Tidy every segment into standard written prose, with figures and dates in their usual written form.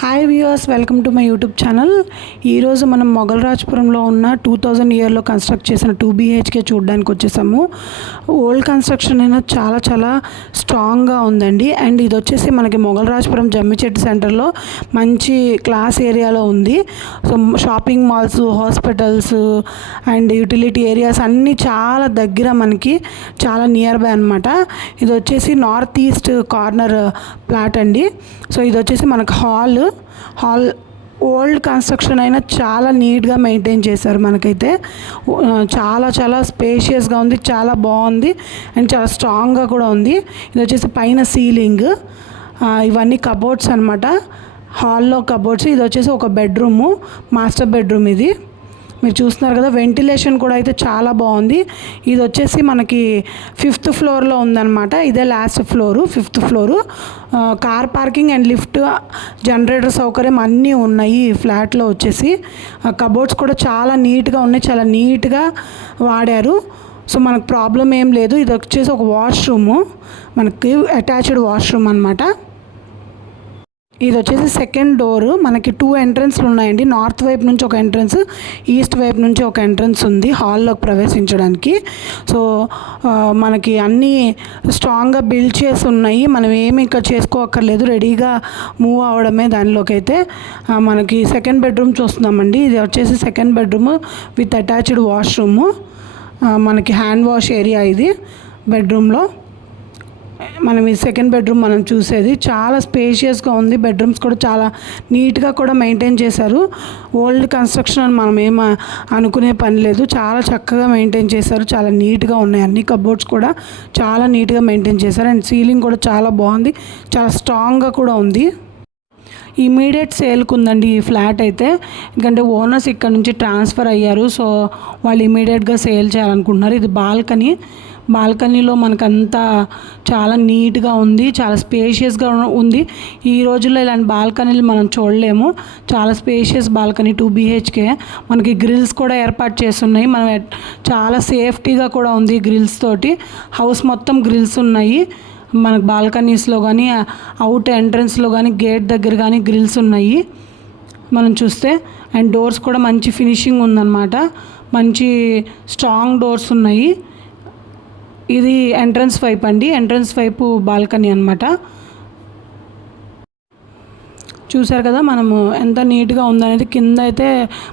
Hi viewers, welcome to my YouTube channel. ఈరోజు మనం మొగల్రాజ్పురంలో ఉన్న 2000 ఇయర్లో కన్స్ట్రక్ట్ చేసిన 2 BHK చూడడానికి వచ్చేసాము. ఓల్డ్ కన్స్ట్రక్షన్ అయినా చాలా చాలా స్ట్రాంగ్గా ఉందండి. అండ్ ఇది వచ్చేసి మనకి మొగల్రాజ్పురం జమ్మిచెట్టు సెంటర్లో మంచి క్లాస్ ఏరియాలో ఉంది. So shopping malls, hospitals and utility areas అన్నీ చాలా దగ్గర, మనకి చాలా నియర్ బై అనమాట. ఇది వచ్చేసి నార్త్ ఈస్ట్ కార్నర్ ప్లాట్ అండి. సో ఇది వచ్చేసి మనకు హాల్ ఓల్డ్ కన్స్ట్రక్షన్ అయినా చాలా నీట్గా మెయింటైన్ చేశారు. మనకైతే చాలా చాలా స్పేషియస్గా ఉంది, చాలా బాగుంది అండ్ చాలా స్ట్రాంగ్గా కూడా ఉంది. ఇది వచ్చేసి పైన సీలింగ్, ఇవన్నీ కబోర్డ్స్ అనమాట. హాల్లో కబోర్డ్స్. ఇది వచ్చేసి ఒక బెడ్రూము, మాస్టర్ బెడ్రూమ్. ఇది మీరు చూస్తున్నారు కదా, వెంటిలేషన్ కూడా అయితే చాలా బాగుంది. ఇది వచ్చేసి మనకి 5th ఫ్లోర్లో ఉందన్నమాట. ఇదే last floor, 5th floor. Car parking and lift, generator సౌకర్యం అన్నీ ఉన్నాయి ఈ ఫ్లాట్లో వచ్చేసి. కబోర్డ్స్ కూడా చాలా నీట్గా ఉన్నాయి, చాలా నీట్గా వాడారు. సో మనకు ప్రాబ్లం ఏం లేదు. ఇది వచ్చేసి ఒక వాష్రూము, మనకి అటాచ్డ్ వాష్రూమ్ అనమాట. ఇది వచ్చేసి సెకండ్ డోరు. మనకి 2 ఎంట్రన్స్లు ఉన్నాయండి. నార్త్ వైపు నుంచి ఒక ఎంట్రన్స్, ఈస్ట్ వైపు నుంచి ఒక ఎంట్రన్స్ ఉంది హాల్లోకి ప్రవేశించడానికి. సో మనకి అన్నీ స్ట్రాంగ్గా బిల్డ్ చేసి ఉన్నాయి. మనం ఏమి ఇక్కడ చేసుకోక్కర్లేదు, రెడీగా మూవ్ అవ్వడమే దానిలోకి. అయితే మనకి సెకండ్ బెడ్రూమ్ చూస్తున్నామండి. ఇది వచ్చేసి second bedroom with attached washroom. మనకి హ్యాండ్ వాష్ ఏరియా ఇది బెడ్రూమ్లో. మనం ఈ సెకండ్ బెడ్రూమ్ మనం చూసేది చాలా స్పేషియస్గా ఉంది. బెడ్రూమ్స్ కూడా చాలా నీట్గా కూడా మెయింటైన్ చేశారు. ఓల్డ్ కన్స్ట్రక్షన్ అని మనం ఏం అనుకునే పని లేదు, చాలా చక్కగా మెయింటైన్ చేశారు. చాలా నీట్గా ఉన్నాయి అన్ని కబోర్డ్స్ కూడా చాలా నీట్గా మెయింటైన్ చేశారు. అండ్ సీలింగ్ కూడా చాలా బాగుంది, చాలా స్ట్రాంగ్గా కూడా ఉంది. ఇమీడియట్ సేల్కి ఉందండి ఈ ఫ్లాట్ అయితే. ఎందుకంటే ఓనర్స్ ఇక్కడ నుంచి ట్రాన్స్ఫర్ అయ్యారు. సో వాళ్ళు ఇమీడియట్గా సేల్ చేయాలనుకుంటున్నారు. ఇది బాల్కనీలో మనకంతా చాలా నీట్గా ఉంది, చాలా స్పేషియస్గా ఉంది. ఈ రోజుల్లో ఇలాంటి బాల్కనీలు మనం చూడలేము. చాలా స్పేషియస్ బాల్కనీ 2 BHK. మనకి గ్రిల్స్ కూడా ఏర్పాటు చేస్తున్నాయి. మనం చాలా సేఫ్టీగా కూడా ఉంది గ్రిల్స్ తోటి. హౌస్ మొత్తం గ్రిల్స్ ఉన్నాయి. మనకు బాల్కనీస్లో కానీ, అవుట్ ఎంట్రన్స్లో కానీ, గేట్ దగ్గర కానీ గ్రిల్స్ ఉన్నాయి మనం చూస్తే. అండ్ డోర్స్ కూడా మంచి ఫినిషింగ్ ఉందన్నమాట. మంచి స్ట్రాంగ్ డోర్స్ ఉన్నాయి. ఇది ఎంట్రన్స్ వైపు అండి, ఎంట్రన్స్ వైపు బాల్కనీ అనమాట. చూసారు కదా మనము ఎంత నీట్గా ఉందనేది. కింద అయితే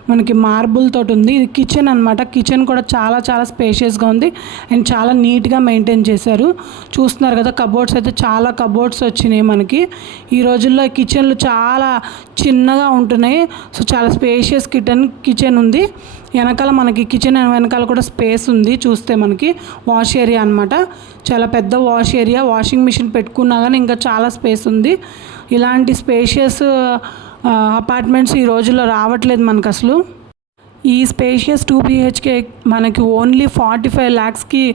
మనకి మార్బుల్ తోటి ఉంది. ఇది కిచెన్ అనమాట. కిచెన్ కూడా చాలా చాలా స్పేషియస్గా ఉంది అండ్ చాలా నీట్గా మెయింటైన్ చేశారు. చూస్తున్నారు కదా, కబోర్డ్స్ అయితే చాలా కబోర్డ్స్ వచ్చినాయి మనకి. ఈ రోజుల్లో కిచెన్లు చాలా చిన్నగా ఉంటున్నాయి. సో చాలా స్పేషియస్ కిచెన్ ఉంది. వెనకాల మనకి కిచెన్ వెనకాల కూడా స్పేస్ ఉంది. చూస్తే మనకి వాష్ ఏరియా అనమాట. చాలా పెద్ద వాష్ ఏరియా. వాషింగ్ మిషన్ పెట్టుకున్నా కానీ ఇంకా చాలా స్పేస్ ఉంది. ఇలాంటి స్పేషియస్ అపార్ట్మెంట్స్ ఈ రోజుల్లో రావట్లేదు మనకు అసలు. ఈ స్పేషియస్ 2 BHK మనకి ఓన్లీ 45 lakhsకి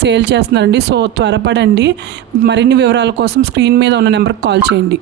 సేల్ చేస్తున్నారండి. సో త్వరపడండి. మరిన్ని వివరాల కోసం స్క్రీన్ మీద ఉన్న నెంబర్కి కాల్ చేయండి.